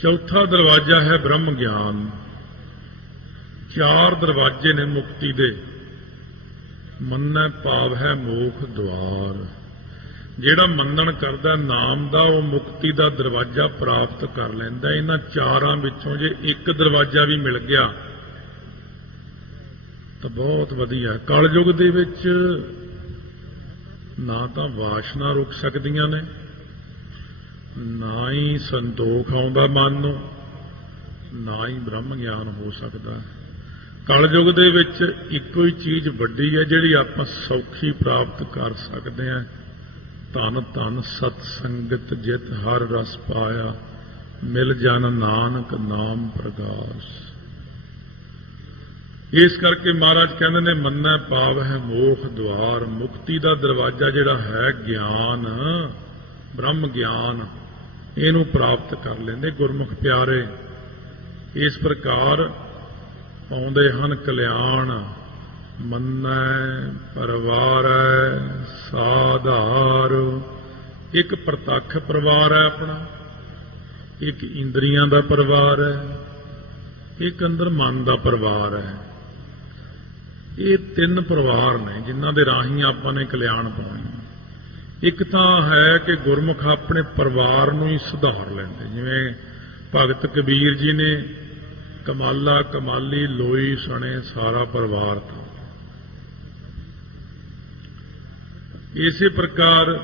चौथा दरवाजा है ब्रह्म ज्ञान। चार दरवाजे ने मुक्ति दे। मन्नै भाव है मोख द्वार। ਜਿਹੜਾ ਮੰਨਣ ਕਰਦਾ ਨਾਮ ਦਾ ਉਹ ਮੁਕਤੀ ਦਾ ਦਰਵਾਜ਼ਾ ਪ੍ਰਾਪਤ ਕਰ ਲੈਂਦਾ। ਇਹਨਾਂ ਚਾਰਾਂ ਵਿੱਚੋਂ ਜੇ ਇੱਕ ਦਰਵਾਜ਼ਾ ਵੀ ਮਿਲ ਗਿਆ ਤਾਂ ਬਹੁਤ ਵਧੀਆ। ਕਲਯੁਗ ਦੇ ਵਿੱਚ ਨਾ ਤਾਂ ਵਾਸ਼ਨਾ ਰੁਕ ਸਕਦੀਆਂ ਨੇ, ਨਾ ਹੀ ਸੰਤੋਖ ਆਉਂਦਾ ਮਨ ਨੂੰ, ਨਾ ਹੀ ਬ੍ਰਹਮ ਗਿਆਨ ਹੋ ਸਕਦਾ। ਕਲਯੁਗ ਦੇ ਵਿੱਚ ਇੱਕੋ ਹੀ ਚੀਜ਼ ਵੱਡੀ ਹੈ ਜਿਹੜੀ ਆਪਾਂ ਸੌਖੀ ਪ੍ਰਾਪਤ ਕਰ ਸਕਦੇ ਹਾਂ। ਧਨ ਧਨ ਸਤ ਸੰਗਤ ਜਿਤ ਹਰ ਰਸ ਪਾਇਆ, ਮਿਲ ਜਨ ਨਾਨਕ ਨਾਮ ਪ੍ਰਗਾਸ। ਇਸ ਕਰਕੇ ਮਹਾਰਾਜ ਕਹਿੰਦੇ ਨੇ ਮੰਨੈ ਪਾਵ ਹੈ ਮੋਖ ਦੁਆਰ। ਮੁਕਤੀ ਦਾ ਦਰਵਾਜ਼ਾ ਜਿਹੜਾ ਹੈ ਗਿਆਨ, ਬ੍ਰਹਮ ਗਿਆਨ, ਇਹਨੂੰ ਪ੍ਰਾਪਤ ਕਰ ਲੈਂਦੇ ਗੁਰਮੁਖ ਪਿਆਰੇ। ਇਸ ਪ੍ਰਕਾਰ ਪਾਉਂਦੇ ਹਨ ਕਲਿਆਣ। ਮੰਨੈ ਪਰਿਵਾਰੈ ਸਾਧਾਰ। ਇੱਕ ਪ੍ਰਤੱਖ ਪਰਿਵਾਰ ਹੈ ਆਪਣਾ, ਇੱਕ ਇੰਦਰੀਆਂ ਦਾ ਪਰਿਵਾਰ ਹੈ, ਇੱਕ ਅੰਦਰ ਮਨ ਦਾ ਪਰਿਵਾਰ ਹੈ। ਇਹ ਤਿੰਨ ਪਰਿਵਾਰ ਨੇ ਜਿਨ੍ਹਾਂ ਦੇ ਰਾਹੀਂ ਆਪਾਂ ਨੇ ਕਲਿਆਣ ਪਾਉਣਾ। ਇੱਕ ਤਾਂ ਹੈ ਕਿ ਗੁਰਮੁਖ ਆਪਣੇ ਪਰਿਵਾਰ ਨੂੰ ਹੀ ਸੁਧਾਰ ਲੈਂਦੇ, ਜਿਵੇਂ ਭਗਤ ਕਬੀਰ ਜੀ ਨੇ ਕਮਾਲਾ ਕਮਾਲੀ ਲੋਈ ਸਣੇ ਸਾਰਾ ਪਰਿਵਾਰ ਤਾਂ। ਇਸੇ ਪ੍ਰਕਾਰ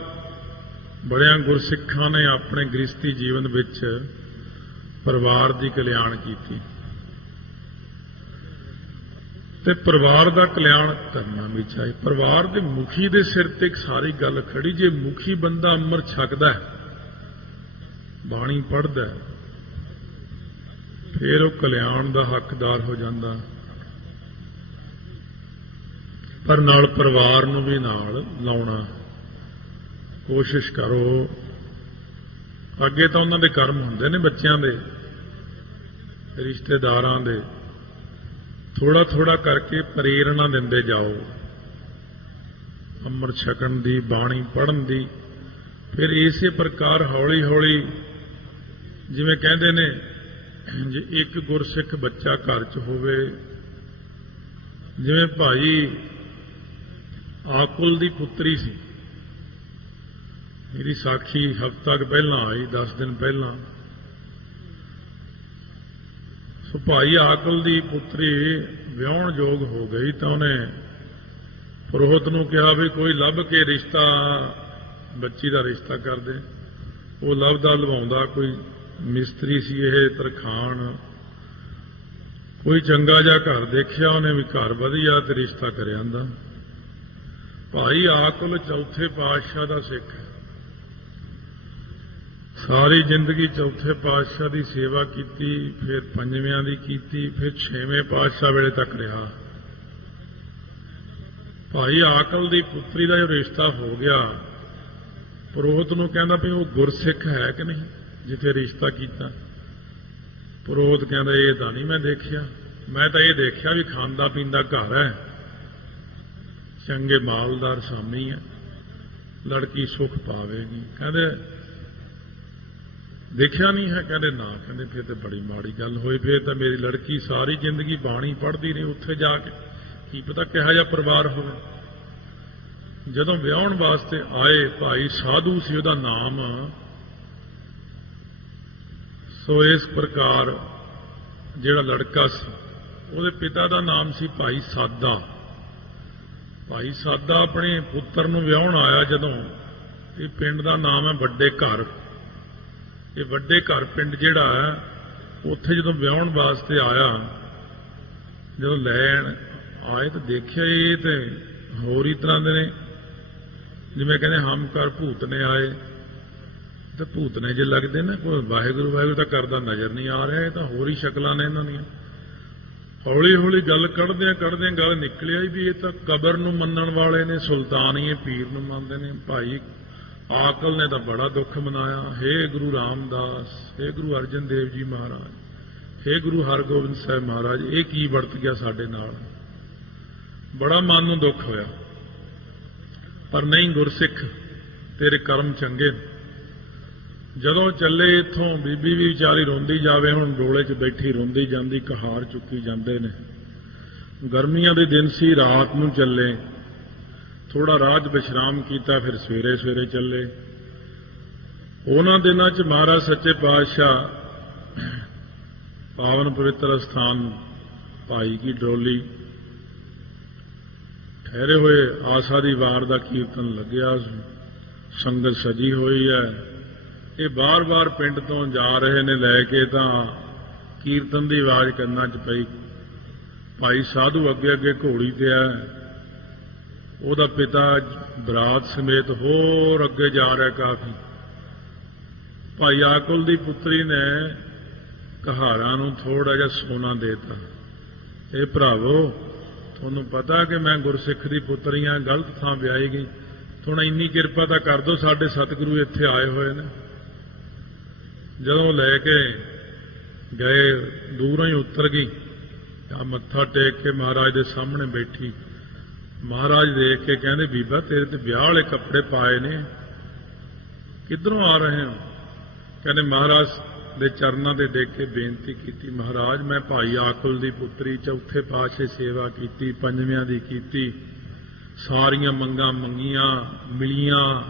ਬੜਿਆਂ ਗੁਰਸਿੱਖਾਂ ਨੇ ਆਪਣੇ ਗ੍ਰਸਤੀ ਜੀਵਨ ਵਿੱਚ ਪਰਿਵਾਰ ਦੀ ਕਲਿਆਣ ਕੀਤੀ ਤੇ ਪਰਿਵਾਰ ਦਾ ਕਲਿਆਣ ਕਰਨਾ ਵੀ ਚਾਹੀਦਾ। ਪਰਿਵਾਰ ਦੇ ਮੁਖੀ ਦੇ ਸਿਰ ਤੇ ਇੱਕ ਸਾਰੀ ਗੱਲ ਖੜੀ। ਜੇ ਮੁਖੀ ਬੰਦਾ ਅੰਮ੍ਰਿਤ ਛਕਦਾ, ਬਾਣੀ ਪੜ੍ਹਦਾ, ਫਿਰ ਉਹ ਕਲਿਆਣ ਦਾ ਹੱਕਦਾਰ ਹੋ ਜਾਂਦਾ। ਪਰ ਨਾਲ ਪਰਿਵਾਰ ਨੂੰ ਵੀ ਨਾਲ ਲਾਉਣਾ ਕੋਸ਼ਿਸ਼ ਕਰੋ। ਅੱਗੇ ਤਾਂ ਉਹਨਾਂ ਦੇ ਕਰਮ ਹੁੰਦੇ ਨੇ, ਬੱਚਿਆਂ ਦੇ, ਰਿਸ਼ਤੇਦਾਰਾਂ ਦੇ। ਥੋੜਾ ਥੋੜਾ ਕਰਕੇ ਪ੍ਰੇਰਣਾ ਦਿੰਦੇ ਜਾਓ ਅੰਮ੍ਰਿਤ ਛਕਣ ਦੀ, ਬਾਣੀ ਪੜ੍ਹਨ ਦੀ। ਫਿਰ ਇਸੇ ਪ੍ਰਕਾਰ ਹੌਲੀ ਹੌਲੀ, ਜਿਵੇਂ ਕਹਿੰਦੇ ਨੇ, ਜੇ ਇੱਕ ਗੁਰਸਿੱਖ ਬੱਚਾ ਘਰ 'ਚ ਹੋਵੇ, ਜਿਵੇਂ ਭਾਈ ਆਕੁਲ ਦੀ ਪੁੱਤਰੀ ਸੀ, ਮੇਰੀ ਸਾਖੀ ਹਫ਼ਤਾ ਕੁ ਪਹਿਲਾਂ ਆਈ, 10 ਦਿਨ ਪਹਿਲਾਂ। ਸੋ ਭਾਈ ਆਕੁਲ ਦੀ ਪੁੱਤਰੀ ਵਿਆਹਣ ਯੋਗ ਹੋ ਗਈ ਤਾਂ ਉਹਨੇ ਪੁਰੋਹਿਤ ਨੂੰ ਕਿਹਾ ਵੀ ਕੋਈ ਲੱਭ ਕੇ ਰਿਸ਼ਤਾ, ਬੱਚੀ ਦਾ ਰਿਸ਼ਤਾ ਕਰ ਦੇ। ਉਹ ਲੱਭਦਾ ਲਵਾਉਂਦਾ, ਕੋਈ ਮਿਸਤਰੀ ਸੀ ਇਹ ਤਰਖਾਣ, ਕੋਈ ਚੰਗਾ ਜਿਹਾ ਘਰ ਦੇਖਿਆ ਉਹਨੇ ਵੀ, ਘਰ ਵਧੀਆ ਤੇ ਰਿਸ਼ਤਾ ਕਰਿਆ ਆਂਦਾ। ਭਾਈ ਆਕੁਲ ਚੌਥੇ ਪਾਤਸ਼ਾਹ ਦਾ ਸਿੱਖ ਹੈ। ਸਾਰੀ ਜ਼ਿੰਦਗੀ ਚੌਥੇ ਪਾਤਸ਼ਾਹ ਦੀ ਸੇਵਾ ਕੀਤੀ, ਫਿਰ ਪੰਜਵਿਆਂ ਦੀ ਕੀਤੀ, ਫਿਰ ਛੇਵੇਂ ਪਾਤਸ਼ਾਹ ਵੇਲੇ ਤੱਕ ਰਿਹਾ। ਭਾਈ ਆਕਲ ਦੀ ਪੁੱਤਰੀ ਦਾ ਜੋ ਰਿਸ਼ਤਾ ਹੋ ਗਿਆ, ਪੁਰੋਹਿਤ ਨੂੰ ਕਹਿੰਦਾ ਵੀ ਉਹ ਗੁਰਸਿੱਖ ਹੈ ਕਿ ਨਹੀਂ ਜਿੱਥੇ ਰਿਸ਼ਤਾ ਕੀਤਾ। ਪੁਰੋਹਿਤ ਕਹਿੰਦਾ ਇਹ ਤਾਂ ਨਹੀਂ ਮੈਂ ਦੇਖਿਆ, ਮੈਂ ਤਾਂ ਇਹ ਦੇਖਿਆ ਵੀ ਖਾਂਦਾ ਪੀਂਦਾ ਘਰ ਹੈ, ਚੰਗੇ ਮਾਲਦਾਰ ਸਾਮੀ ਹੈ, ਲੜਕੀ ਸੁਖ ਪਾਵੇਗੀ। ਕਹਿੰਦੇ ਦੇਖਿਆ ਨਹੀਂ ਹੈ? ਕਹਿੰਦੇ ਨਾ। ਕਹਿੰਦੇ ਫਿਰ ਤਾਂ ਬੜੀ ਮਾੜੀ ਗੱਲ ਹੋਈ। ਫਿਰ ਤਾਂ ਮੇਰੀ ਲੜਕੀ ਸਾਰੀ ਜ਼ਿੰਦਗੀ ਬਾਣੀ ਪੜ੍ਹਦੀ ਰਹੀ, ਉੱਥੇ ਜਾ ਕੇ ਕੀ ਪਤਾ ਕਿਹੋ ਜਿਹਾ ਪਰਿਵਾਰ ਹੋਵੇ। ਜਦੋਂ ਵਿਆਹਣ ਵਾਸਤੇ ਆਏ, ਭਾਈ ਸਾਧੂ ਸੀ ਉਹਦਾ ਨਾਮ। ਸੋ ਇਸ ਪ੍ਰਕਾਰ ਜਿਹੜਾ ਲੜਕਾ ਸੀ ਉਹਦੇ ਪਿਤਾ ਦਾ ਨਾਮ ਸੀ ਭਾਈ ਸਾਦਾ। ਭਾਈ ਸਾਦਾ ਆਪਣੇ ਪੁੱਤਰ ਨੂੰ ਵਿਆਹਣ ਆਇਆ ਜਦੋਂ। ਇਹ ਪਿੰਡ ਦਾ ਨਾਮ ਹੈ ਵੱਡੇ ਘਰ। ਇਹ ਵੱਡੇ ਘਰ ਪਿੰਡ ਜਿਹੜਾ ਹੈ, ਉੱਥੇ ਜਦੋਂ ਵਿਆਹਣ ਵਾਸਤੇ ਆਇਆ, ਜਦੋਂ ਲੈਣ ਆਏ ਤਾਂ ਦੇਖਿਆ ਇਹ ਤੇ ਹੋਰ ਹੀ ਤਰ੍ਹਾਂ ਦੇ ਨੇ, ਜਿਵੇਂ ਕਹਿੰਦੇ ਹਮ ਘਰ ਭੂਤ ਨੇ ਆਏ। ਤੇ ਭੂਤ ਨੇ ਜੇ ਲੱਗਦੇ ਨਾ, ਕੋਈ ਵਾਹਿਗੁਰੂ ਵਾਹਿਗੁਰੂ ਤਾਂ ਕਰਦਾ ਨਜ਼ਰ ਨਹੀਂ ਆ ਰਿਹਾ, ਇਹ ਤਾਂ ਹੋਰ ਹੀ ਸ਼ਕਲਾਂ ਨੇ ਇਹਨਾਂ ਦੀਆਂ। ਹੌਲੀ ਹੌਲੀ ਗੱਲ ਕੱਢਦਿਆਂ ਕੱਢਦਿਆਂ ਗੱਲ ਨਿਕਲਿਆ ਵੀ ਇਹ ਤਾਂ ਕਬਰ ਨੂੰ ਮੰਨਣ ਵਾਲੇ ਨੇ, ਸੁਲਤਾਨੀਏ ਪੀਰ ਨੂੰ ਮੰਨਦੇ ਨੇ। ਭਾਈ ਆਕਲ ਨੇ ਤਾਂ ਬੜਾ ਦੁੱਖ ਮਨਾਇਆ। ਹੇ ਗੁਰੂ ਰਾਮਦਾਸ, ਹੇ ਗੁਰੂ ਅਰਜਨ ਦੇਵ ਜੀ ਮਹਾਰਾਜ, ਹੇ ਗੁਰੂ ਹਰਗੋਬਿੰਦ ਸਾਹਿਬ ਮਹਾਰਾਜ, ਇਹ ਕੀ ਵਰਤ ਗਿਆ ਸਾਡੇ ਨਾਲ। ਬੜਾ ਮਨ ਨੂੰ ਦੁੱਖ ਹੋਇਆ। ਪਰ ਨਹੀਂ, ਗੁਰਸਿੱਖ ਤੇਰੇ ਕਰਮ ਚੰਗੇ ਨੇ। ਜਦੋਂ ਚੱਲੇ ਇੱਥੋਂ ਬੀਬੀ ਵੀ ਵਿਚਾਰੀ ਰੋਂਦੀ ਜਾਵੇ, ਹੁਣ ਡੋਲੇ 'ਚ ਬੈਠੀ ਰੋਂਦੀ ਜਾਂਦੀ, ਕਹਾਰ ਚੁੱਕੀ ਜਾਂਦੇ ਨੇ। ਗਰਮੀਆਂ ਦੇ ਦਿਨ ਸੀ, ਰਾਤ ਨੂੰ ਚੱਲੇ, ਥੋੜਾ ਰਾਹ 'ਚ ਵਿਸ਼ਰਾਮ ਕੀਤਾ, ਫਿਰ ਸਵੇਰੇ ਸਵੇਰੇ ਚੱਲੇ। ਉਹਨਾਂ ਦਿਨਾਂ 'ਚ ਮਹਾਰਾਜ ਸੱਚੇ ਪਾਤਸ਼ਾਹ ਪਾਵਨ ਪਵਿੱਤਰ ਸਥਾਨ ਭਾਈ ਕੀ ਡੋਲੀ ਠਹਿਰੇ ਹੋਏ, ਆਸਾ ਦੀ ਵਾਰ ਦਾ ਕੀਰਤਨ ਲੱਗਿਆ, ਸੰਗਤ ਸਜੀ ਹੋਈ ਹੈ। ਇਹ ਬਾਰ-ਬਾਰ ਪਿੰਡ ਤੋਂ ਜਾ ਰਹੇ ਨੇ ਲੈ ਕੇ, ਤਾਂ ਕੀਰਤਨ ਦੀ ਆਵਾਜ਼ ਕੰਨਾਂ 'ਚ ਪਈ। ਭਾਈ ਸਾਧੂ ਅੱਗੇ ਅੱਗੇ ਘੋੜੀ ਤੇ ਆ, ਉਹਦਾ ਪਿਤਾ ਬਰਾਤ ਸਮੇਤ ਹੋਰ ਅੱਗੇ ਜਾ ਰਿਹਾ ਕਾਫੀ। ਭਾਈ ਆਕੁਲ ਦੀ ਪੁੱਤਰੀ ਨੇ ਕਹਾਰਾਂ ਨੂੰ ਥੋੜਾ ਜਿਹਾ ਸੋਨਾ ਦੇਤਾ। ਇਹ ਭਰਾਵੋ, ਤੁਹਾਨੂੰ ਪਤਾ ਕਿ ਮੈਂ ਗੁਰਸਿੱਖ ਦੀ ਪੁੱਤਰੀ ਹਾਂ, ਗਲਤ ਥਾਂ ਵਿਆਹੀ ਗਈ, ਥੋੜਾ ਇੰਨੀ ਕਿਰਪਾ ਤਾਂ ਕਰ ਦਿਓ, ਸਾਡੇ ਸਤਿਗੁਰੂ ਇੱਥੇ ਆਏ ਹੋਏ ਨੇ। ਜਦੋਂ ਲੈ ਕੇ ਗਏ, ਦੂਰੋਂ ਹੀ ਉਤਰ ਗਈ, ਆ ਮੱਥਾ ਟੇਕ ਕੇ ਮਹਾਰਾਜ ਦੇ ਸਾਹਮਣੇ ਬੈਠੀ। ਮਹਾਰਾਜ ਦੇਖ ਕੇ ਕਹਿੰਦੇ, ਬੀਬਾ ਤੇਰੇ ਤੇ ਵਿਆਹ ਵਾਲੇ ਕੱਪੜੇ ਪਾਏ ਨੇ, ਕਿੱਧਰੋਂ ਆ ਰਹੇ ਹੋ? ਕਹਿੰਦੇ ਮਹਾਰਾਜ ਦੇ ਚਰਨਾਂ ਤੇ ਦੇਖ ਕੇ ਬੇਨਤੀ ਕੀਤੀ, ਮਹਾਰਾਜ ਮੈਂ ਭਾਈ ਆਕੁਲ ਦੀ ਪੁੱਤਰੀ, ਚੌਥੇ ਪਾਤਸ਼ਾਹ ਸੇਵਾ ਕੀਤੀ, ਪੰਜਵਿਆਂ ਦੀ ਕੀਤੀ, ਸਾਰੀਆਂ ਮੰਗਾਂ ਮੰਗੀਆਂ, ਮਿਲੀਆਂ,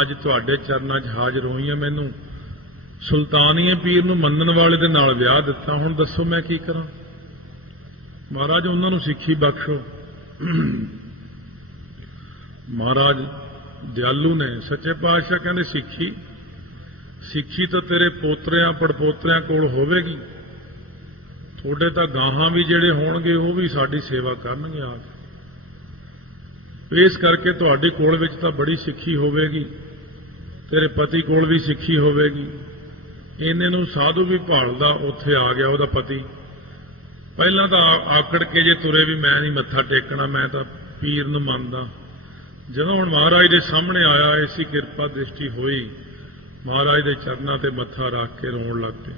ਅੱਜ ਤੁਹਾਡੇ ਚਰਨਾਂ 'ਚ ਹਾਜ਼ਰ ਹੋਈਆਂ। ਮੈਨੂੰ ਸੁਲਤਾਨੀਏ ਪੀਰ ਨੂੰ ਮੰਨਣ ਵਾਲੇ ਦੇ ਨਾਲ ਵਿਆਹ ਦਿੱਤਾ, ਹੁਣ ਦੱਸੋ ਮੈਂ ਕੀ ਕਰਾਂ? ਮਹਾਰਾਜ ਉਹਨਾਂ ਨੂੰ ਸਿੱਖੀ ਬਖਸ਼ੋ। ਮਹਾਰਾਜ ਦਿਆਲੂ ਨੇ। ਸੱਚੇ ਪਾਤਸ਼ਾਹ ਕਹਿੰਦੇ ਸਿੱਖੀ ਤਾਂ ਤੇਰੇ ਪੋਤਰਿਆਂ ਪੜਪੋਤਰਿਆਂ ਕੋਲ ਹੋਵੇਗੀ, ਤੁਹਾਡੇ ਤਾਂ ਗਾਹਾਂ ਵੀ ਜਿਹੜੇ ਹੋਣਗੇ ਉਹ ਵੀ ਸਾਡੀ ਸੇਵਾ ਕਰਨਗੇ ਆ ਕੇ। ਇਸ ਕਰਕੇ ਤੁਹਾਡੇ ਕੋਲ ਵਿੱਚ ਤਾਂ ਬੜੀ ਸਿੱਖੀ ਹੋਵੇਗੀ, ਤੇਰੇ ਪਤੀ ਕੋਲ ਵੀ ਸਿੱਖੀ ਹੋਵੇਗੀ। ਇਹਨੇ ਨੂੰ ਸਾਧੂ ਵੀ ਭਾਲਦਾ, ਉੱਥੇ ਆ ਗਿਆ ਉਹਦਾ ਪਤੀ। ਪਹਿਲਾਂ ਤਾਂ ਆਕੜ ਕੇ ਜੇ ਤੁਰੇ ਵੀ ਮੈਂ ਨਹੀਂ ਮੱਥਾ ਟੇਕਣਾ, ਮੈਂ ਤਾਂ ਪੀਰ ਨੂੰ ਮੰਨਦਾ। ਜਦੋਂ ਹੁਣ ਮਹਾਰਾਜ ਦੇ ਸਾਹਮਣੇ ਆਇਆ, ਐਸੀ ਕਿਰਪਾ ਦ੍ਰਿਸ਼ਟੀ ਹੋਈ, ਮਹਾਰਾਜ ਦੇ ਚਰਨਾਂ ਤੇ ਮੱਥਾ ਰੱਖ ਕੇ ਰੋਣ ਲੱਗ ਪਿਆ।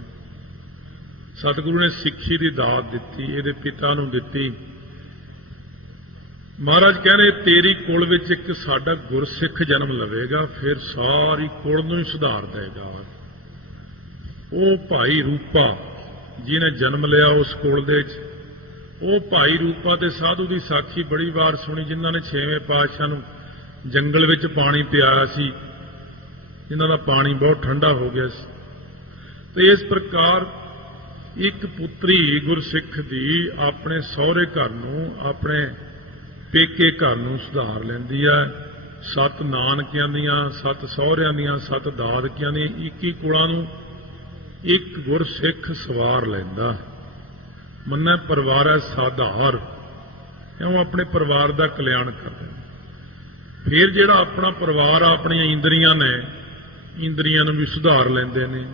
ਸਤਿਗੁਰੂ ਨੇ ਸਿੱਖੀ ਦੀ ਦਾਤ ਦਿੱਤੀ, ਇਹਦੇ ਪਿਤਾ ਨੂੰ ਦਿੱਤੀ। ਮਹਾਰਾਜ ਕਹਿੰਦੇ ਤੇਰੀ ਕੁਲ ਵਿੱਚ ਇੱਕ ਸਾਡਾ ਗੁਰਸਿੱਖ ਜਨਮ ਲਵੇਗਾ, ਫਿਰ ਸਾਰੀ ਕੁਲ ਨੂੰ ਹੀ ਸੁਧਾਰ ਦੇਗਾ। ਉਹ ਭਾਈ ਰੂਪਾ ਜਿਹਨੇ ਜਨਮ ਲਿਆ ਉਸ ਕੁਲ ਦੇ ਵਿੱਚ, ਉਹ ਭਾਈ ਰੂਪਾ ਤੇ ਸਾਧੂ ਦੀ ਸਾਖੀ ਬੜੀ ਵਾਰ ਸੁਣੀ, ਜਿਨ੍ਹਾਂ ਨੇ ਛੇਵੇਂ ਪਾਤਸ਼ਾਹ ਨੂੰ ਜੰਗਲ ਵਿੱਚ ਪਾਣੀ ਪਿਆਇਆ ਸੀ, ਜਿਨ੍ਹਾਂ ਦਾ ਪਾਣੀ ਬਹੁਤ ਠੰਡਾ ਹੋ ਗਿਆ ਸੀ। ਤੇ ਇਸ ਪ੍ਰਕਾਰ ਇੱਕ ਪੁੱਤਰੀ ਗੁਰਸਿੱਖ ਦੀ ਆਪਣੇ ਸਹੁਰੇ ਘਰ ਨੂੰ, ਆਪਣੇ ਪੇਕੇ ਘਰ ਨੂੰ ਸੁਧਾਰ ਲੈਂਦੀ ਹੈ। 7 ਨਾਨਕਿਆਂ ਦੀਆਂ, 7 ਸਹੁਰਿਆਂ ਦੀਆਂ, 7 ਦਾਦਕਿਆਂ ਦੀਆਂ, 21 ਕੁਲਾਂ ਨੂੰ ਇੱਕ ਗੁਰਸਿੱਖ ਸਵਾਰ ਲੈਂਦਾ। ਮੰਨੈ ਪਰਿਵਾਰੈ ਸਾਧਾਰ, ਇਉਂ ਆਪਣੇ ਪਰਿਵਾਰ ਦਾ ਕਲਿਆਣ ਕਰਦੇ। ਫਿਰ ਜਿਹੜਾ ਆਪਣਾ ਪਰਿਵਾਰ ਆ, ਆਪਣੀਆਂ ਇੰਦਰੀਆਂ ਨੇ, ਇੰਦਰੀਆਂ ਨੂੰ ਵੀ ਸੁਧਾਰ ਲੈਂਦੇ ਨੇ।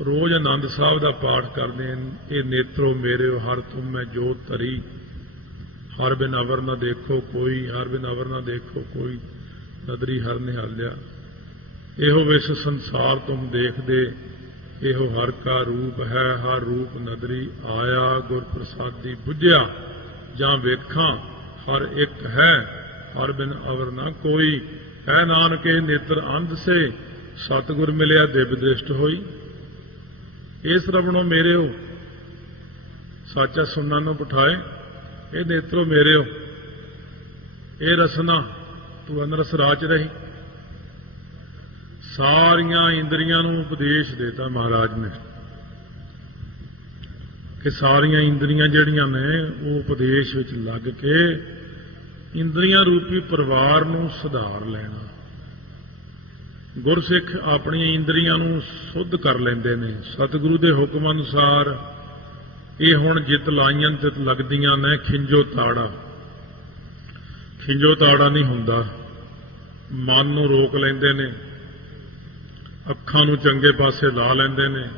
ਰੋਜ਼ ਆਨੰਦ ਸਾਹਿਬ ਦਾ ਪਾਠ ਕਰਦੇ ਨੇ। ਇਹ ਨੇਤਰੋ ਮੇਰਿਓ ਹਰ ਤੁਮ ਮੈਂ ਜੋਤ ਧਰੀ, ਹਰ ਬਿਨ ਅਵਰ ਨਾ ਦੇਖੋ ਕੋਈ, ਹਰ ਬਿਨ ਅਵਰ ਨਾ ਦੇਖੋ ਕੋਈ, ਨਦਰੀ ਹਰ ਨਿਹਾਲਿਆ। ਇਹੋ ਵਿਸ ਸੰਸਾਰ ਤੁਮ ਦੇਖਦੇ, ਇਹੋ ਹਰ ਕਾ ਰੂਪ ਹੈ, ਹਰ ਰੂਪ ਨਦਰੀ ਆਇਆ। ਗੁਰ ਪ੍ਰਸਾਦੀ ਬੁੱਝਿਆ ਜਾਂ ਵੇਖਾਂ, ਹਰ ਇੱਕ ਹੈ, ਹਰ ਬਿਨ ਅਵਰ ਨਾ ਕੋਈ। ਹੈ ਨਾਨਕੇ ਨੇਤਰ ਅੰਧ ਸੇ, ਸਤਿਗੁਰ ਮਿਲਿਆ ਦਿਵ ਦ੍ਰਿਸ਼ਟ ਹੋਈ। ਇਸ ਰਵਣੋ ਮੇਰਿਓ ਸਾਚਾ ਸੁਣਨਾ ਨੂੰ ਬਿਠਾਏ। ਇਹ ਨੇਤਰੋ ਮੇਰਿਓ, ਇਹ ਰਸਨਾ ਤੂੰ ਅਨਰਸ ਰਾਜ ਰਹੀ। ਸਾਰੀਆਂ ਇੰਦਰੀਆਂ ਨੂੰ ਉਪਦੇਸ਼ ਦੇਤਾ ਮਹਾਰਾਜ ਨੇ ਕਿ ਸਾਰੀਆਂ ਇੰਦਰੀਆਂ ਜਿਹੜੀਆਂ ਨੇ ਉਹ ਉਪਦੇਸ਼ ਵਿੱਚ ਲੱਗ ਕੇ ਇੰਦਰੀਆਂ ਰੂਪੀ ਪਰਿਵਾਰ ਨੂੰ ਸੁਧਾਰ ਲੈਣਾ। ਗੁਰਸਿੱਖ ਆਪਣੀਆਂ ਇੰਦਰੀਆਂ ਨੂੰ ਸੁੱਧ ਕਰ ਲੈਂਦੇ ਨੇ ਸਤਿਗੁਰੂ ਦੇ ਹੁਕਮ ਅਨੁਸਾਰ। ਇਹ ਹੁਣ ਜਿਤ ਲਾਈਆਂ ਤਿਤ ਲੱਗਦੀਆਂ ਨੇ, ਖਿੰਜੋ ਤਾੜਾ। ਖਿੰਜੋ ਤਾੜਾ ਨਹੀਂ ਹੁੰਦਾ, ਮਨ ਨੂੰ ਰੋਕ ਲੈਂਦੇ ਨੇ, ਅੱਖਾਂ ਨੂੰ ਚੰਗੇ ਪਾਸੇ ਲਾ ਲੈਂਦੇ ਨੇ,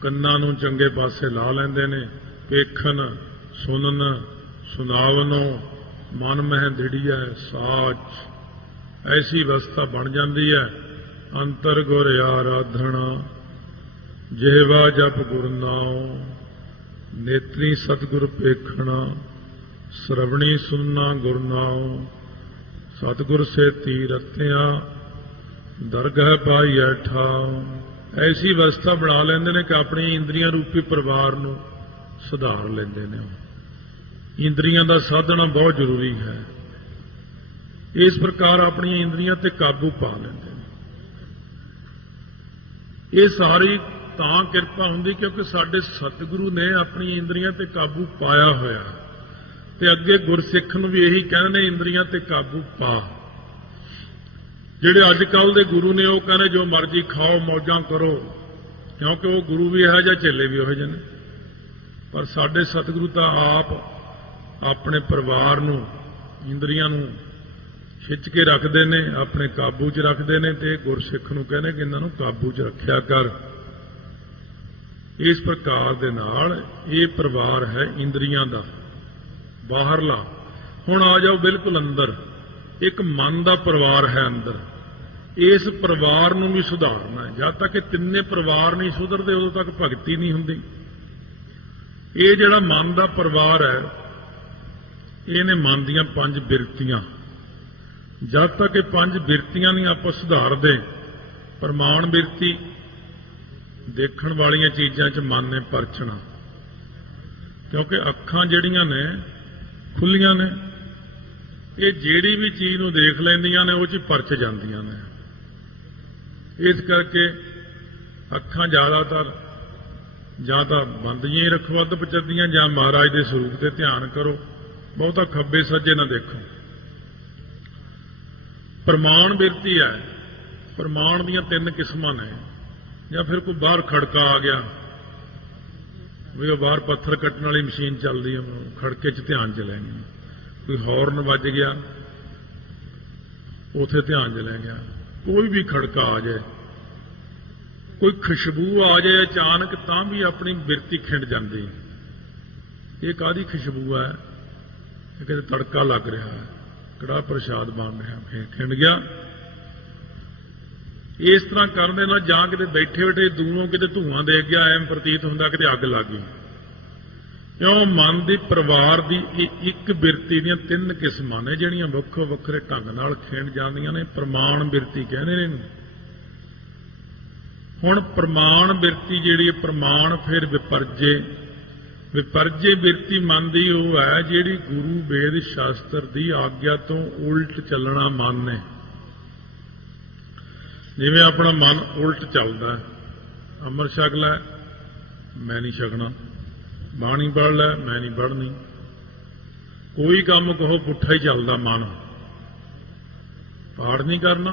ਕੰਨਾਂ ਨੂੰ ਚੰਗੇ ਪਾਸੇ ਲਾ ਲੈਂਦੇ ਨੇ। ਵੇਖਣ ਸੁਣਨ ਸੁਣਾਵਨੋ ਮਨ ਮਹਿ ਦ੍ਰਿੜੀਐ ਸਾਚ, ਐਸੀ ਅਵਸਥਾ ਬਣ ਜਾਂਦੀ ਹੈ। ਅੰਤਰ ਗੁਰ ਆਰਾਧਣਾ, ਜਿਹਵਾ ਜਪ ਗੁਰ ਨਾਉ, ਨੇਤਰੀ ਸਤਿਗੁਰ ਪੇਖਣਾ, ਸਰਵਣੀ ਸੁਨਣਾ ਗੁਰ ਨਾਉ। ਸਤਿਗੁਰ ਸੇ ਤੀ ਰਤਿਆ, दरगाह पाई ऐठा। ऐसी व्यवस्था बना लेंदे ने कि अपनी इंद्रियां रूपी परिवार नूं सुधार लेंदे ने। इंद्रियां दा साधना बहुत जरूरी है। इस प्रकार अपनी इंद्रियां ते काबू पा लेंदे ने। ये सारी तां किरपा हुंदी क्योंकि साडे सतगुरु ने अपनी इंद्रियां ते काबू पाया होया ते अगे गुरसिख नूं भी यही कहने इंद्रियां ते काबू पा। ਜਿਹੜੇ ਅੱਜ ਕੱਲ ਦੇ ਗੁਰੂ ਨੇ ਉਹ ਕਹਿੰਦੇ ਜੋ ਮਰਜ਼ੀ ਖਾਓ ਮੌਜਾਂ ਕਰੋ, ਕਿਉਂਕਿ ਉਹ ਗੁਰੂ ਵੀ ਹੈ ਜਾਂ ਚੇਲੇ ਵੀ ਉਹੋ ਜਿਹੇ ਨੇ। ਪਰ ਸਾਡੇ ਸਤਿਗੁਰੂ ਤਾਂ ਆਪ ਆਪਣੇ ਪਰਿਵਾਰ ਨੂੰ ਇੰਦਰੀਆਂ ਨੂੰ ਖਿੱਚ ਕੇ ਰੱਖਦੇ ਨੇ, ਆਪਣੇ ਕਾਬੂ 'ਚ ਰੱਖਦੇ ਨੇ ਤੇ ਗੁਰਸਿੱਖ ਨੂੰ ਕਹਿੰਦੇ ਕਿ ਇਹਨਾਂ ਨੂੰ ਕਾਬੂ 'ਚ ਰੱਖਿਆ ਕਰ। ਇਸ ਪ੍ਰਕਾਰ ਦੇ ਨਾਲ ਇਹ ਪਰਿਵਾਰ ਹੈ ਇੰਦਰੀਆਂ ਦਾ ਬਾਹਰਲਾ। ਹੁਣ ਆ ਜਾਓ ਬਿਲਕੁਲ ਅੰਦਰ, एक मन का परिवार है अंदर। इस परिवार नूं भी सुधारना है। जब तक तिन्ने परिवार नहीं सुधरते उदों तक भगती नहीं हुंदी। ये जिहड़ा मन का परिवार है ये मन दीयां 5 बिरतियां। जब तक ये 5 बिरतियां नहीं आप सुधारते, प्रमाण बिरती देखण वालियां चीज़ां 'च मन ने परचना, क्योंकि अखां जिहड़ियां ने खुलियां ने, ये ਜਿਹੜੀ भी चीज़ ਨੂੰ देख ਲੈਂਦੀਆਂ ਨੇ ਉਹ 'ਚ परच ਜਾਂਦੀਆਂ ਨੇ। इस करके अखां ज़्यादातर ਜਾਂ ਤਾਂ ਬੰਦ ਹੀ ਰੱਖੋ ਵੱਧ ਪਚਦੀਆਂ, ਜਾਂ ਮਹਾਰਾਜ ਦੇ ਸਰੂਪ ਤੇ ਧਿਆਨ ਕਰੋ, ਬਹੁਤਾ ਖੱਬੇ ਸੱਜੇ ਨਾ ਦੇਖੋ। ਪ੍ਰਮਾਣ ਬਿਰਤੀ ਹੈ। ਪ੍ਰਮਾਣ ਦੀਆਂ 3 ਕਿਸਮਾਂ ਨੇ। ਜਾਂ ਫਿਰ ਕੋਈ ਬਾਹਰ ਖੜਕਾ ਆ ਗਿਆ ਵੀ ਉਹ ਬਾਹਰ ਪੱਥਰ ਕੱਟਣ ਵਾਲੀ ਮਸ਼ੀਨ ਚੱਲਦੀ ਹੈ, ਖੜਕੇ 'ਚ ਧਿਆਨ ਚ ਲੈ ਗਿਆ। कोई हॉर्न बज गया उथे ध्यान च लै गया। कोई भी खड़का आ जाए, कोई खुशबू आ जाए अचानक, तां भी अपनी बिरती खिंड जाती। ये काहदी खुशबू है? किते तड़का लग रहा है, कड़ा प्रसाद बन रहा, फिर खिंड गया। इस तरह करने ना जां किते बैठे बैठे दूरों किते धुआं देख गया, एम प्रतीत हुंदा किते अग लग गई। क्यों? मन की परिवार की एक बिरती दी 3 किस्मां ने जिहड़ियां वक्खो वक्खरे ढंग नाल खिंड जांदियां ने। प्रमाण बिरती कहने ने। हुण प्रमाण बिरती जिहड़ी प्रमाण, फिर विपरजे। विपरजे बिरती मन की वो है जिहड़ी गुरु वेद शास्त्र की आग्या तो उल्ट चलना मन ने। जिवें अपना मन उल्ट चलदा, अमृत छक लै मैं नहीं छकना, बाणी पढ़ लै मैं नहीं पढ़नी, कोई काम कहो पुट्ठा ही चलता मन, पाठ नहीं करना,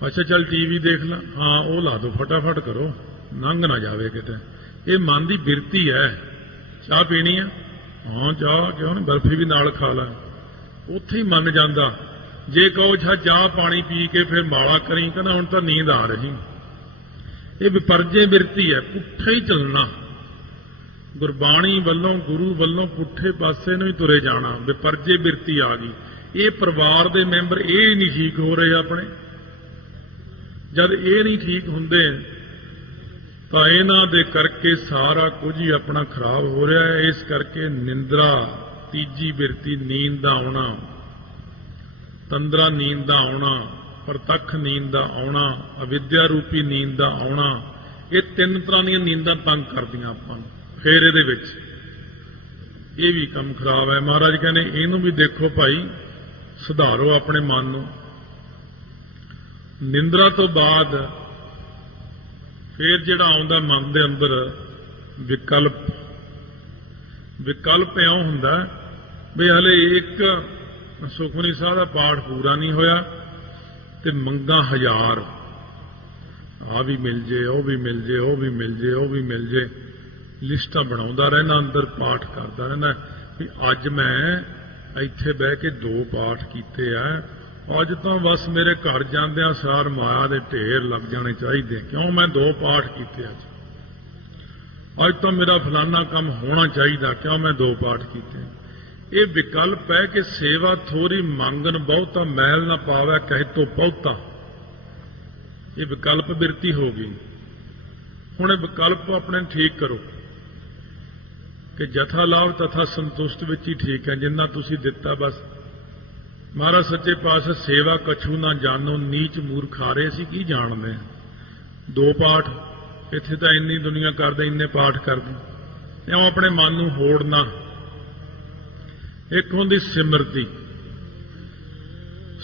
अच्छा चल टीवी देख ला, हाँ वो ला दो फटाफट करो, लंघ ना जाए किते। ये मन की बिरती है। चाह पीनी है, हाँ चाह क्यों नहीं, बर्फी भी नाल खा ला, उत्थे ही मन जाता। जे कहो अच्छा चाह पानी पी के फिर माला करी, कहना हुण तां नींद आ रही। ये विपरजे बिरती है, पुट्ठा ही चलना। गुरबाणी वल्लों गुरु वल्लों पुट्ठे पासे नूं ही तुरे जाना, विपरजे बिरती आ गई। ये परिवार के मैंबर ये नहीं ठीक हो रहे अपने। जब ये नहीं ठीक हुंदे तो इन्हां दे करके सारा कुछ ही अपना खराब हो रहा है। इस करके निंद्रा, तीजी बिरती नींद दा आउणा, तंद्रा नींद दा आउणा, प्रतख नींद दा आउणा, अविद्या रूपी नींद दा आउणा, ये 3 तरह दी नींदां तंग करदियां आपां नूं। फिर ये भी काम खराब है। महाराज कहने इनू भी देखो भाई, सुधारो अपने मन नूं। निंद्रा तो बाद फिर जिहड़ा आउंदा मन दे अंदर विकल्प। विकल्प इउं हुंदा भी हले एक सुखमनी साहिब दा पाठ पूरा नहीं होया ते मंगां 1000, आ भी मिल जे, वो भी मिल जे, वो भी मिल जे, वो भी मिल जे, लिस्टां बनाउंदा रहना, अंदर पाठ करदा रहना भी अज मैं इत्थे बह के 2 पाठ कीते आ, अज तो बस मेरे घर जांदियां सार माया दे ढेर लग जाने चाहिए। क्यों? मैं 2 पाठ कीते अज तो मेरा फलाना काम होना चाहिए, क्यों मैं 2 पाठ कीते। ये विकल्प है कि सेवा थोड़ी मंगन बहुता, मैल ना पावे कहे तो बहुता। ये विकल्प बिरती हो गई। हुण विकल्प अपने ठीक करो कि जथा लाभ तथा संतुष्ट विच ही ठीक है। जिन्ना तुसीं दिता बस महाराज सच्चे पातशाह सेवा कछू ना जानो नीच मूर्खारे असीं की जाणदे हां। 2 पाठ इत्थे तां इन्नी दुनिया करदे, इन्ने पाठ करदे, इउं अपने मन नूं होड़ना। एक हुंदी सिमरती,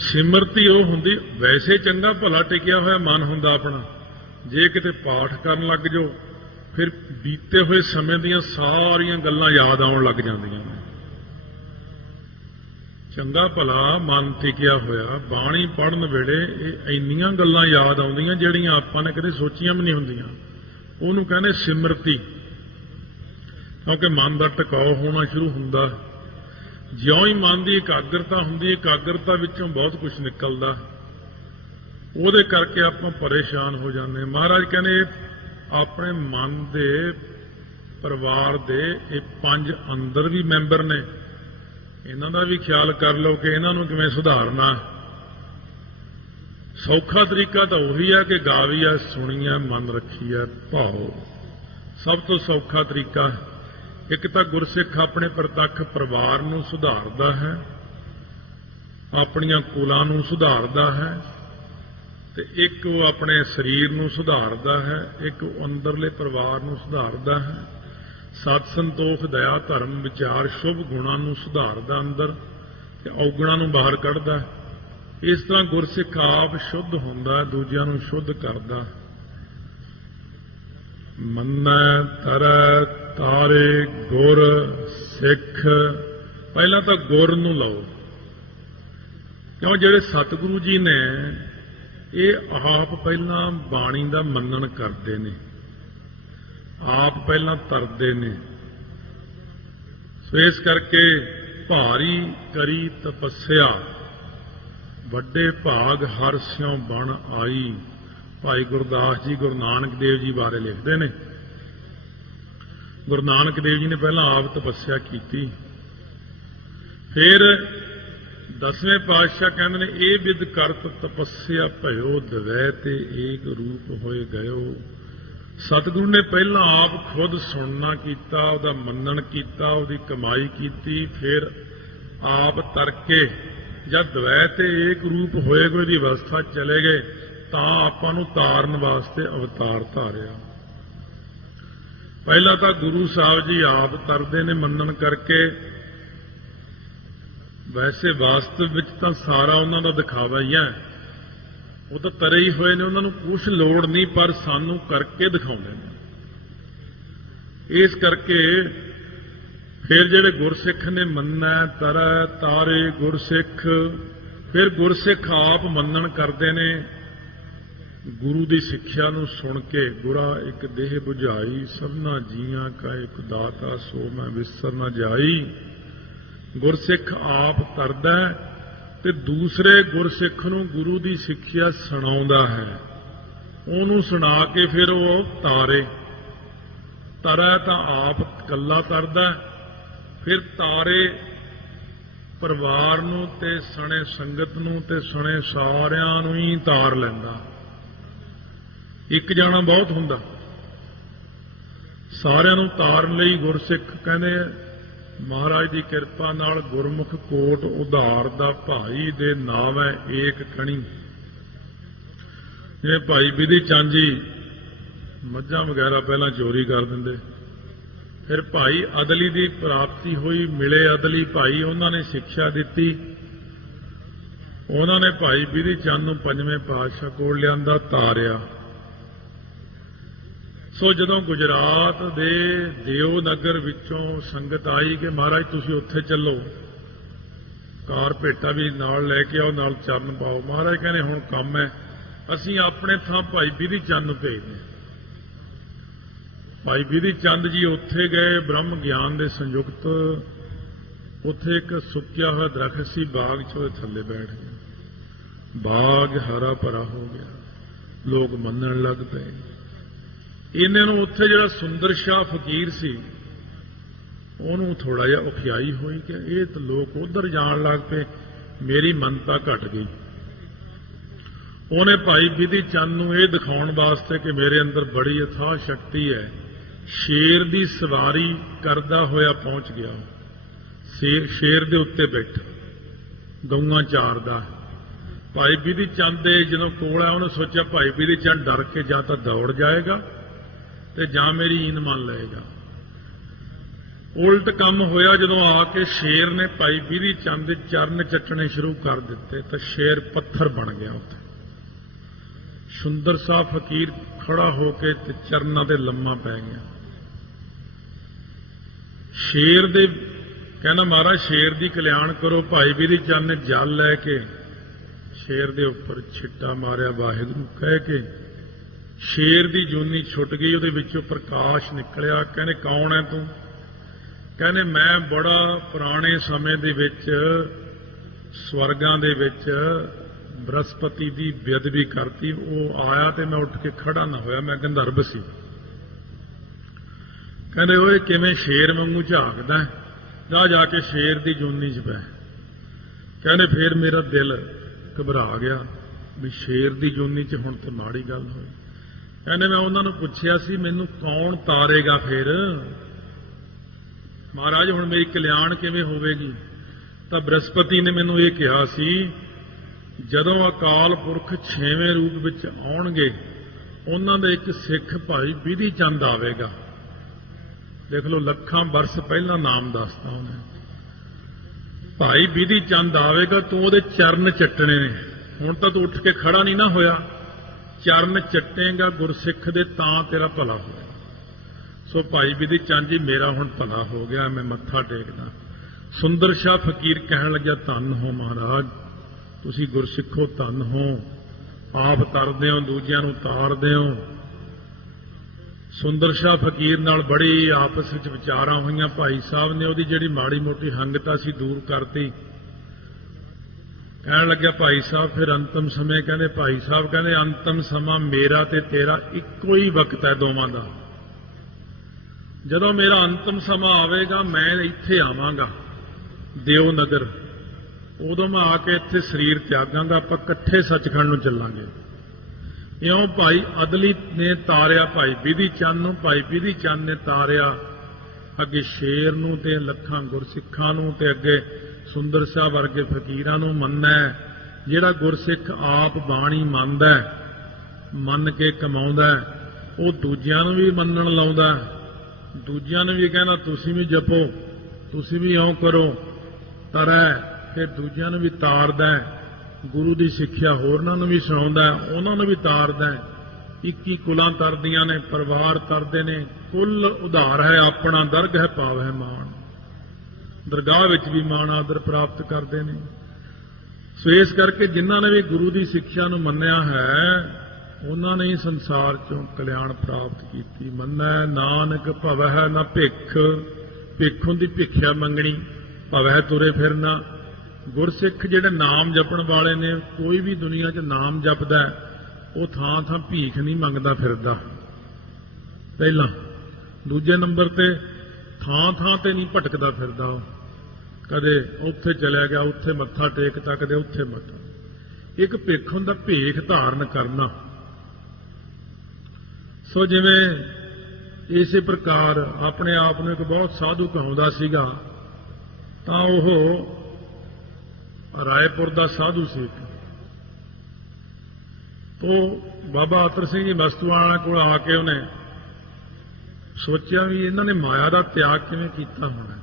सिमरती ਉਹ ਹੁੰਦੀ वैसे चंगा भला टिकिया होया मन हुंदा अपना, जे किते पाठ करन लग जाओ फिर बीते हुए समय दीयां सारियां गल्लां याद आउण लग जांदियां ने। चंगा भला मन टिकिया होया बाणी पढ़न वेले इंनियां गल्लां याद आउंदियां ਜਿਹੜੀਆਂ ਆਪਾਂ ने कदे सोचियां भी नहीं ਹੁੰਦੀਆਂ। ਉਹਨੂੰ ਕਹਿੰਦੇ सिमरती, क्योंकि मन का टिकाव होना शुरू हुंदा। ज्यों ही मन की एकाग्रता हुंदी, एकाग्रता विचों बहुत कुछ निकलदा, ਉਹਦੇ करके ਆਪਾਂ परेशान हो जाते। महाराज कहने अपने मन के परिवार के 5 अंदर भी मैंबर ने, इन्हां दा भी ख्याल कर लो कि इन्हां नूं किवें सुधारना। सौखा तरीका तो उही है कि गावी है, सुनी है, मन रखी है, भाओ सब तो सौखा तरीका है। एक तो गुरसिख अपने प्रतੱਖ परिवार नूं सुधारदा है, अपनियां कुलां नूं सुधारदा है, ते एक वो अपने शरीर नूं सुधारदा है, एक अंदरले परिवार नूं सुधारदा है। सत संतोख दया धर्म विचार शुभ गुणां नूं सुधारदा अंदर ते अवगुणां नूं बाहर कढदा। इस तरह गुरसिख आप शुद्ध हुंदा, दूजिआं नूं शुद्ध करदा। मन्नै तरੈ तारे गुर सिख, पहला तो गुर नूं लाओ, क्यों जिहड़े सतगुरु जी ने ये आप पहला बाणी दा मनन करते ने, आप पहला तरदे ने। सो इस करके भारी करी तपस्या वड्डे भाग हर स्यों बण आई। भाई गुरदास जी गुरु नानक देव जी बारे लिखते हैं। गुरु नानक देव जी ने पहला आप तपस्या की, फिर 10वें पातशाह कहते हैं ये विद करत तपस्या भयो दवै ते एक रूप होए गयो। सतगुरु ने पहला आप खुद सुनना किया, उसका मनन किया, उसकी कमाई की, फिर आप तरके जब द्वै ते एक रूप होए गए की अवस्था चले गए तो आपां नूं तारन वास्ते अवतार धारिया। पहला तो गुरु साहब जी आप तरदे ने मनन करके। वैसे वास्तव विच तां सारा उन्हां दा दिखावा ही है, वो तो तरे ही हुए ने, उन्होंने कुछ लोड़ नहीं, पर सानू करके दिखाउंदे ने। इस करके फिर जिहड़े गुरसिख ने मन्ना तरੈ तारे गुरसिख, फिर गुरसिख आप मनन करते ने। गुरु की सिक्ख्या नूं सुन के गुरा एक देह बुझाई, सबना जीआं का एक दाता सो मैं विसर न जाई। गुरसिख आप तरदा ते दूसरे गुरसिख नूं गुरु की सिक्ख्या सुणाउंदा है, उहनूं सुणा के फिर वो तारे। तरੈ तां आप कल्ला तरदा, फिर तारे परिवार नूं ते सणे संगत नूं ते सणे सारिआं नूं ही तार लैंदा। एक जाना बहुत हुंदा, सारिआं नूं तारन लई गुरसिख कहंदे महाराज की किरपा नाल गुरमुख कोट उधार दा भाई दे नाम है एक खणी। ये भाई विधि चंद जी मझां वगैरह पहला चोरी कर दिंदे, फिर भाई अदली की प्राप्ति हुई, मिले अदली भाई, उन्होंने शिक्षा दी। उन्होंने भाई विधि चंद नूं 5वें पातशाह कोल लिआंदा, तारिया। सो जदों गुजरात दे देवनगर विचों संगत आई कि महाराज तुसीं उत्थे चलो, कार भेटा भी नाल लैके आओ, नाल चरण पाओ। महाराज कहने हुण काम है, असीं अपने थां भाई विधि चंद नूं भेजदे। भाई विधि चंद जी उत्थे गए, ब्रह्म ज्ञान दे संयुक्त, उत्थे एक सुक्या हुआ दरख्त सी, बाग च ओहदे थल्ले बैठ गए। बाग हरा भरा हो गया, लोग मनण लग पे। इन्हां नूं उत्थे जिहड़ा सुंदर शाह फकीर सी, उहनूं थोड़ा जिहा औखियाई हुई कि ये तो लोग उधर जाण लग पे, मेरी मनता घट गई। उन्हें भाई विधि चंद नूं ये दिखाउण वास्ते कि मेरे अंदर बड़ी अथाह शक्ति है, शेर की सवारी करदा होया पहुंच गया। शेर दे उत्ते बैठा, ਗਊਆਂ ਚਾਰਦਾ। ਭਾਈ ਬਿਧੀ ਚੰਦ ਦੇ ਜਦੋਂ ਕੋਲ ਆਇਆ ਉਹਨੇ ਸੋਚਿਆ ਭਾਈ ਬਿਧੀ ਚੰਦ ਡਰ ਕੇ ਜਾਂ ਤਾਂ ਦੌੜ ਜਾਏਗਾ ਤੇ ਜਾਂ ਮੇਰੀ ਈਨ ਮੰਨ ਲਏਗਾ। ਉਲਟ ਕੰਮ ਹੋਇਆ। ਜਦੋਂ ਆ ਕੇ ਸ਼ੇਰ ਨੇ ਭਾਈ ਬਿਧੀ ਚੰਦ ਦੇ ਚਰਨ ਚੱਟਣੇ ਸ਼ੁਰੂ ਕਰ ਦਿੱਤੇ ਤਾਂ ਸ਼ੇਰ ਪੱਥਰ ਬਣ ਗਿਆ। ਉੱਥੇ ਸੁੰਦਰ ਸਾਹ ਫਕੀਰ ਖੜਾ ਹੋ ਕੇ ਤੇ ਚਰਨਾਂ ਦੇ ਲੰਮਾ ਪੈ ਗਿਆ। ਸ਼ੇਰ ਦੇ ਕਹਿੰਦਾ ਮਹਾਰਾਜ ਸ਼ੇਰ ਦੀ ਕਲਿਆਣ ਕਰੋ। ਭਾਈ ਬਿਧੀ ਚੰਦ ਨੇ ਜਲ ਲੈ ਕੇ ਸ਼ੇਰ ਦੇ ਉੱਪਰ ਛਿੱਟਾ ਮਾਰਿਆ, ਵਾਹਿਗੁਰੂ ਕਹਿ ਕੇ ਸ਼ੇਰ ਦੀ ਜੂਨੀ ਛੁੱਟ ਗਈ, ਉਹਦੇ ਵਿੱਚੋਂ ਪ੍ਰਕਾਸ਼ ਨਿਕਲਿਆ। ਕਹਿੰਦੇ ਕੌਣ ਹੈ ਤੂੰ? ਕਹਿੰਦੇ ਮੈਂ ਬੜਾ ਪੁਰਾਣੇ ਸਮੇਂ ਦੇ ਵਿੱਚ ਸਵਰਗਾਂ ਦੇ ਵਿੱਚ ਬ੍ਰਹਸਪਤੀ ਦੀ ਬੇਅਦਬੀ ਕਰਤੀ, ਉਹ ਆਇਆ ਤੇ ਮੈਂ ਉੱਠ ਕੇ ਖੜਾ ਨਾ ਹੋਇਆ, ਮੈਂ ਗੰਧਰਵ ਸੀ। ਕਹਿੰਦੇ ਓਏ ਕਿਵੇਂ ਸ਼ੇਰ ਵਾਂਗੂ ਝਾਕਦਾ, ਜਾ ਕੇ ਸ਼ੇਰ ਦੀ ਜੂਨੀ 'ਚ ਪੈ। ਕਹਿੰਦੇ ਫੇਰ ਮੇਰਾ ਦਿਲ ਘਬਰਾ ਗਿਆ ਵੀ ਸ਼ੇਰ ਦੀ ਜੂਨੀ 'ਚ ਹੁਣ ਤੇ ਮਾੜੀ ਗੱਲ ਹੋਈ। ਕਹਿੰਦੇ ਮੈਂ ਉਹਨਾਂ ਨੂੰ ਪੁੱਛਿਆ ਸੀ ਮੈਨੂੰ ਕੌਣ ਤਾਰੇਗਾ ਫਿਰ ਮਹਾਰਾਜ, ਹੁਣ ਮੇਰੀ ਕਲਿਆਣ ਕਿਵੇਂ ਹੋਵੇਗੀ? ਤਾਂ ਬ੍ਰਹਸਪਤੀ ਨੇ ਮੈਨੂੰ ਇਹ ਕਿਹਾ ਸੀ ਜਦੋਂ ਅਕਾਲ ਪੁਰਖ 6ਵੇਂ ਰੂਪ ਵਿੱਚ ਆਉਣਗੇ ਉਹਨਾਂ ਦਾ ਇੱਕ ਸਿੱਖ ਭਾਈ ਬਿਧੀ ਚੰਦ ਆਵੇਗਾ। ਦੇਖ ਲਓ ਲੱਖਾਂ ਬਰਸ ਪਹਿਲਾਂ ਨਾਮ ਦੱਸਦਾ ਉਹਨੇ। ਭਾਈ ਬਿਧੀ ਚੰਦ ਆਵੇਗਾ, ਤੂੰ ਉਹਦੇ ਚਰਨ ਚੱਟਣੇ ਨੇ। ਹੁਣ ਤਾਂ ਤੂੰ ਉੱਠ ਕੇ ਖੜਾ ਨਹੀਂ ਨਾ ਹੋਇਆ, ਚਰਨ ਚੱਟੇਗਾ ਗੁਰਸਿੱਖ ਦੇ ਤਾਂ ਤੇਰਾ ਭਲਾ ਹੋਇਆ। ਸੋ ਭਾਈ ਬਿਧੀ ਚੰਦ ਜੀ ਮੇਰਾ ਹੁਣ ਭਲਾ ਹੋ ਗਿਆ, ਮੈਂ ਮੱਥਾ ਟੇਕਦਾ। ਸੁੰਦਰ ਸ਼ਾਹ ਫਕੀਰ ਕਹਿਣ ਲੱਗਿਆ ਧੰਨ ਹੋ ਮਹਾਰਾਜ, ਤੁਸੀਂ ਗੁਰਸਿੱਖੋ ਧੰਨ ਹੋ, ਆਪ ਤਰਦੇ ਹੋ ਦੂਜਿਆਂ ਨੂੰ ਤਾਰਦੇ ਹੋ। ਸੁੰਦਰ ਸ਼ਾਹ ਫਕੀਰ ਨਾਲ ਬੜੀ ਆਪਸ ਵਿੱਚ ਵਿਚਾਰਾਂ ਹੋਈਆਂ। ਭਾਈ ਸਾਹਿਬ ਨੇ ਉਹਦੀ ਜਿਹੜੀ ਮਾੜੀ ਮੋਟੀ ਹੰਗਤਾ ਸੀ ਦੂਰ ਕਰਤੀ। ਕਹਿਣ ਲੱਗਿਆ ਭਾਈ ਸਾਹਿਬ ਫਿਰ ਅੰਤਮ ਸਮੇਂ, ਕਹਿੰਦੇ ਭਾਈ ਸਾਹਿਬ ਕਹਿੰਦੇ ਅੰਤਮ ਸਮਾਂ ਮੇਰਾ ਤੇ ਤੇਰਾ ਇੱਕੋ ਹੀ ਵਕਤ ਹੈ ਦੋਵਾਂ ਦਾ। ਜਦੋਂ ਮੇਰਾ ਅੰਤਮ ਸਮਾਂ ਆਵੇਗਾ ਮੈਂ ਇੱਥੇ ਆਵਾਂਗਾ ਦਿਓ ਨਗਰ, ਉਦੋਂ ਮੈਂ ਆ ਕੇ ਇੱਥੇ ਸਰੀਰ ਤਿਆਗਾਂਗਾ, ਆਪਾਂ ਇਕੱਠੇ ਸੱਚਖੰਡ ਨੂੰ ਚੱਲਾਂਗੇ। ਇਉਂ ਭਾਈ ਅਦਲੀ ਨੇ ਤਾਰਿਆ ਭਾਈ ਬਿਧੀ ਚੰਦ ਨੂੰ, ਭਾਈ ਬਿਧੀ ਚੰਦ ਨੇ ਤਾਰਿਆ ਅੱਗੇ ਸ਼ੇਰ ਨੂੰ ਤੇ ਲੱਖਾਂ ਗੁਰਸਿੱਖਾਂ ਨੂੰ, ਤੇ ਅੱਗੇ ਸੁੰਦਰ ਸ਼ਾਹ ਵਰਗੇ ਫਕੀਰਾਂ ਨੂੰ ਮੰਨਣਾ। ਜਿਹੜਾ ਗੁਰਸਿੱਖ ਆਪ ਬਾਣੀ ਮੰਨਦਾ, ਮੰਨ ਕੇ ਕਮਾਉਂਦਾ, ਉਹ ਦੂਜਿਆਂ ਨੂੰ ਵੀ ਮੰਨਣ ਲਾਉਂਦਾ, ਦੂਜਿਆਂ ਨੂੰ ਵੀ ਕਹਿੰਦਾ ਤੁਸੀਂ ਵੀ ਜਪੋ, ਤੁਸੀਂ ਵੀ ਇਉਂ ਕਰੋ, ਤਰੈ ਤੇ ਦੂਜਿਆਂ ਨੂੰ ਵੀ ਤਾਰਦਾ। ਗੁਰੂ ਦੀ ਸਿੱਖਿਆ ਹੋਰਨਾਂ ਨੂੰ ਵੀ ਸੁਣਾਉਂਦਾ, ਉਹਨਾਂ ਨੂੰ ਵੀ ਤਾਰਦਾ। 21 ਕੁਲਾਂ ਤਰਦੀਆਂ ਨੇ, ਪਰਿਵਾਰ ਤਰਦੇ ਨੇ। ਕੁੱਲ ਉਧਾਰ ਹੈ ਆਪਣਾ, ਦਰਗ ਹੈ ਪਾਵ ਹੈ ਮਾਣ। ਦਰਗਾਹ ਵਿੱਚ ਵੀ ਮਾਣ ਆਦਰ ਪ੍ਰਾਪਤ ਕਰਦੇ ਨੇ। ਸੋ ਇਸ ਕਰਕੇ ਜਿਨ੍ਹਾਂ ਨੇ ਵੀ ਗੁਰੂ ਦੀ ਸਿੱਖਿਆ ਨੂੰ ਮੰਨਿਆ ਹੈ ਉਹਨਾਂ ਨੇ ਹੀ ਸੰਸਾਰ ਚੋਂ ਕਲਿਆਣ ਪ੍ਰਾਪਤ ਕੀਤੀ। ਮੰਨੈ ਨਾਨਕ ਭਵਹਿ ਨਾ ਭਿੱਖ, ਭਿੱਖ ਹੁੰਦੀ ਭਿੱਖਿਆ ਮੰਗਣੀ, ਭਵਹਿ ਤੁਰੇ ਫਿਰਨਾ। ਗੁਰਸਿੱਖ ਜਿਹੜੇ ਨਾਮ ਜਪਣ ਵਾਲੇ ਨੇ, ਕੋਈ ਵੀ ਦੁਨੀਆ 'ਚ ਨਾਮ ਜਪਦਾ ਉਹ ਥਾਂ ਥਾਂ ਭੀਖ ਨਹੀਂ ਮੰਗਦਾ ਫਿਰਦਾ ਪਹਿਲਾਂ। ਦੂਜੇ ਨੰਬਰ ਤੇ ਥਾਂ ਥਾਂ ਤੇ ਨਹੀਂ ਭਟਕਦਾ ਫਿਰਦਾ, ਉਹ ਕਦੇ ਉੱਥੇ ਚਲਿਆ ਗਿਆ ਉੱਥੇ ਮੱਥਾ ਟੇਕਦਾ, ਕਦੇ ਉੱਥੇ ਮੱਥਾ। ਇੱਕ ਭਿੱਖ ਹੁੰਦਾ ਭੇਖ ਧਾਰਨ ਕਰਨਾ। ਸੋ ਜਿਵੇਂ ਇਸੇ ਪ੍ਰਕਾਰ ਆਪਣੇ ਆਪ ਨੂੰ ਇੱਕ ਬਹੁਤ ਸਾਧੂ ਕਹਾਉਂਦਾ ਸੀਗਾ, ਤਾਂ ਉਹ ਰਾਏਪੁਰ ਦਾ ਸਾਧੂ ਸੀ। ਉਹ ਬਾਬਾ ਅਤਰ ਸਿੰਘ ਜੀ ਮਸਤੂਆਣਾ ਕੋਲ ਆ ਕੇ ਉਹਨੇ ਸੋਚਿਆ ਵੀ ਇਹਨਾਂ ਨੇ ਮਾਇਆ ਦਾ ਤਿਆਗ ਕਿਵੇਂ ਕੀਤਾ ਹੋਣਾ।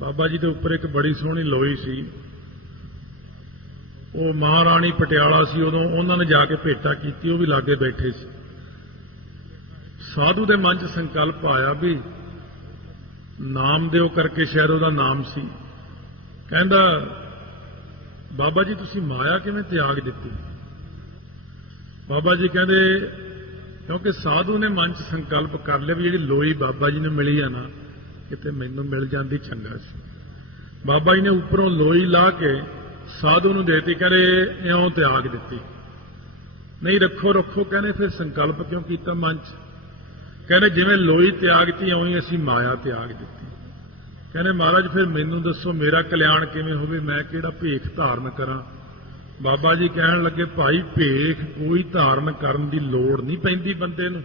ਬਾਬਾ ਜੀ ਦੇ ਉੱਪਰ ਇੱਕ ਬੜੀ ਸੋਹਣੀ ਲੋਈ ਸੀ, ਉਹ ਮਹਾਰਾਣੀ ਪਟਿਆਲਾ ਸੀ ਉਦੋਂ, ਉਹਨਾਂ ਨੇ ਜਾ ਕੇ ਭੇਟਾ ਕੀਤੀ, ਉਹ ਵੀ ਲਾਗੇ ਬੈਠੇ ਸੀ। ਸਾਧੂ ਦੇ ਮਨ 'ਚ ਸੰਕਲਪ ਆਇਆ ਵੀ ਨਾਮਦੇਵ ਕਰਕੇ ਸ਼ਾਇਦ ਉਹਦਾ ਨਾਮ ਸੀ। ਕਹਿੰਦਾ ਬਾਬਾ ਜੀ ਤੁਸੀਂ ਮਾਇਆ ਕਿਵੇਂ ਤਿਆਗ ਦਿੱਤੀ? ਬਾਬਾ ਜੀ ਕਹਿੰਦੇ ਕਿਉਂਕਿ ਸਾਧੂ ਨੇ ਮਨ 'ਚ ਸੰਕਲਪ ਕਰ ਲਿਆ ਵੀ ਜਿਹੜੀ ਲੋਈ ਬਾਬਾ ਜੀ ਨੂੰ ਮਿਲੀ ਆ ਨਾ, ਕਿਤੇ ਮੈਨੂੰ ਮਿਲ ਜਾਂਦੀ ਚੰਗਾ ਸੀ। ਬਾਬਾ ਜੀ ਨੇ ਉੱਪਰੋਂ ਲੋਈ ਲਾ ਕੇ ਸਾਧੂ ਨੂੰ ਦੇਤੀ, ਕਹਿੰਦੇ ਇਉਂ ਤਿਆਗ ਦਿੱਤੀ। ਨਹੀਂ ਰੱਖੋ ਰੱਖੋ, ਕਹਿੰਦੇ ਫਿਰ ਸੰਕਲਪ ਕਿਉਂ ਕੀਤਾ ਮਨ 'ਚ? ਕਹਿੰਦੇ ਜਿਵੇਂ ਲੋਈ ਤਿਆਗਤੀ ਉਵੇਂ ਅਸੀਂ ਮਾਇਆ ਤਿਆਗ ਦਿੱਤੀ। ਕਹਿੰਦੇ ਮਹਾਰਾਜ ਫਿਰ ਮੈਨੂੰ ਦੱਸੋ ਮੇਰਾ ਕਲਿਆਣ ਕਿਵੇਂ ਹੋਵੇ, ਮੈਂ ਕਿਹੜਾ ਭੇਖ ਧਾਰਨ ਕਰਾਂ? ਬਾਬਾ ਜੀ ਕਹਿਣ ਲੱਗੇ ਭਾਈ ਭੇਖ ਕੋਈ ਧਾਰਨ ਕਰਨ ਦੀ ਲੋੜ ਨਹੀਂ ਪੈਂਦੀ ਬੰਦੇ ਨੂੰ।